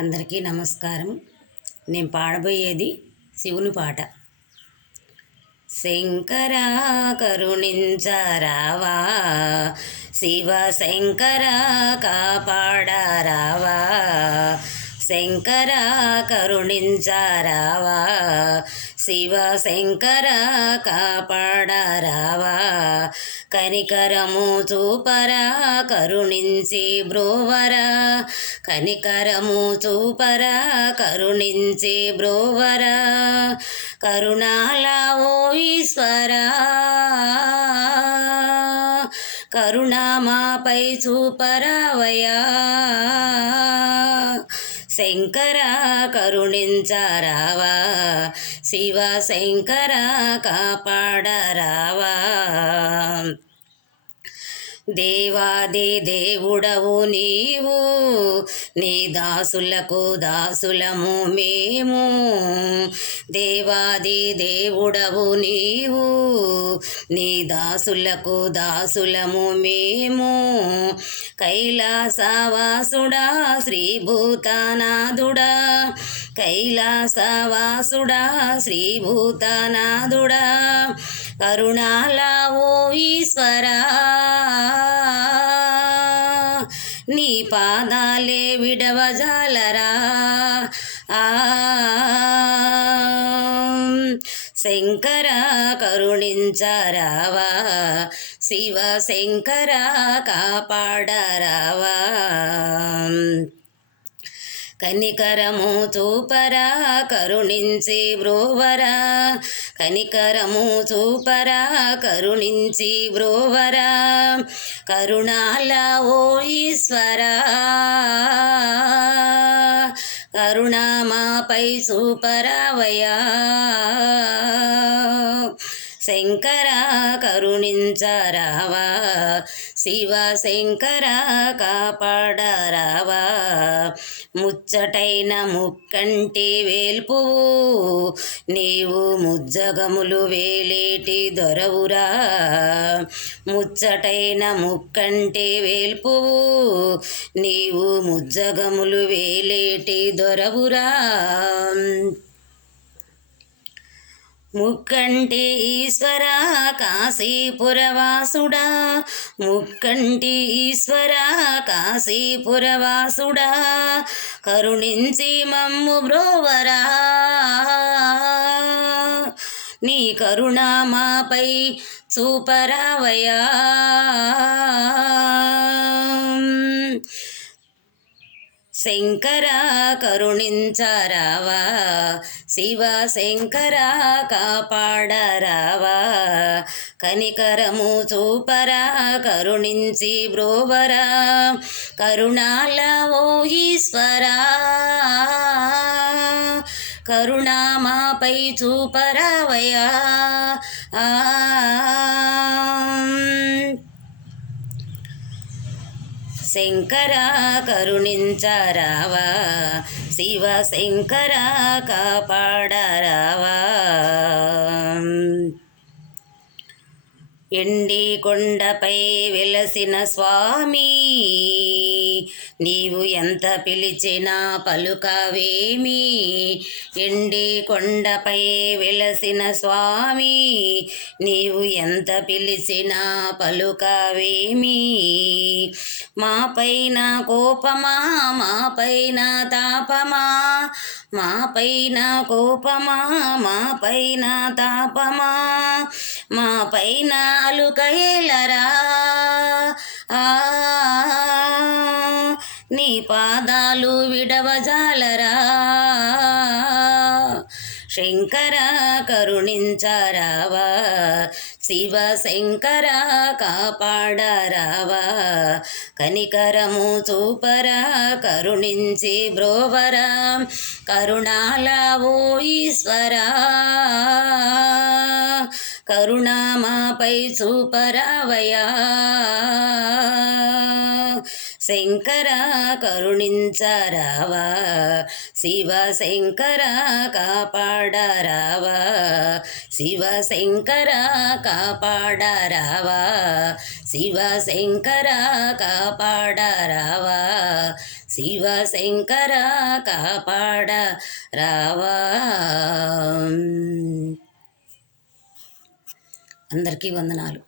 అందరికీ నమస్కారం. నేను పాడబోయేది శివుని పాట. శంకరా కరుణించరావా, శివ శంకర కాపాడరావా, శంకర కరుణించరావా, శివ శంకర కాపాడరావా, కనికరము చూపరా కరుణించి బ్రోవరా, కనికరము చూపరా కరుణించి బ్రోవరా, కరుణాల ఓ ఈశ్వరా, కరుణామాపై చూపరావయా, శంకర కరుణించరావా, శివ శంకర కాపాడరావా, దేవాది దేవుడవు నీవు, నీ దాసులకు దాసులము మేము, దేవాది దేవుడవు నీవు, నీ దాసులకు దాసులము మేము, కైలాసవాసుడా శ్రీభూతనాథుడా, కైలాసవాసుడా శ్రీభూతనాథుడా, కరుణాల ఓ ఈశ్వరా, నీ పాదాలే విడవజాలరా, శంకర కరుణించరావా, శివ శంకర కాపాడరావా, కనికరము చూపరా కరుణించి బ్రోవరా, కనికరము చూపరా కరుణించి బ్రోవరా, కరుణాల ఓ ఈశ్వరా, కరుణామాపై చూపరావయా, శంకర కరుణించరావా, శివ శంకర కాపాడరావా, ముచ్చటైన ముక్కంటి వేల్పువు, నీవు ముజ్జగములు వేలేటి దొరవురా, ముచ్చటైన ముక్కంటి వేల్పువు, నీవు ముజ్జగములు వేలేటి దొరవురా, ముక్కంటి ఈశ్వర కాశీపురవాసుడా, ముక్కంటి ఈశ్వర కాశీపురవాసుడా, కరుణించి మమ్ము బ్రోవరా, నీ కరుణామాపై చూపరావయా, శంకర కరుణించరావా, శివ శంకర కాపాడరావా, కనికరము చూపరా కరుణించి బ్రోవరా, కరుణాల ఓ ఈశ్వరా, కరుణామాపై చూపరావయా, శంకర కరుణించరావా, శివ శంకర కాపాడరావా, ఎండి కొండపై వెలసిన స్వామి, నీవు ఎంత పిలిచినా పలుకవేమి, ఎండి కొండపై వెలసిన స్వామి, నీవు ఎంత పిలిచినా పలుకవేమి, మాపైన కోపమా మాపైన తాపమా, మాపైన కోపమా మాపైన తాపమా, మాపైన అలుకయేలరా, నీ పాదాలు విడవజాలరా, శంకర కరుణించరావా, శివ శంకర కాపాడరావా, కనికరము చూపరా కరుణించి బ్రోవరా, కరుణాల ఓ ఈశ్వరా, కరుణామాపై చూపరావయా, శంకర కరుణించరావా, శివ శంకర కాపాడరావా, శివ శంకర కాపాడరావా, శివ శంకర కాపాడరావా, శివ శంకర కాపాడరావా. అందరికీ వందనాలు.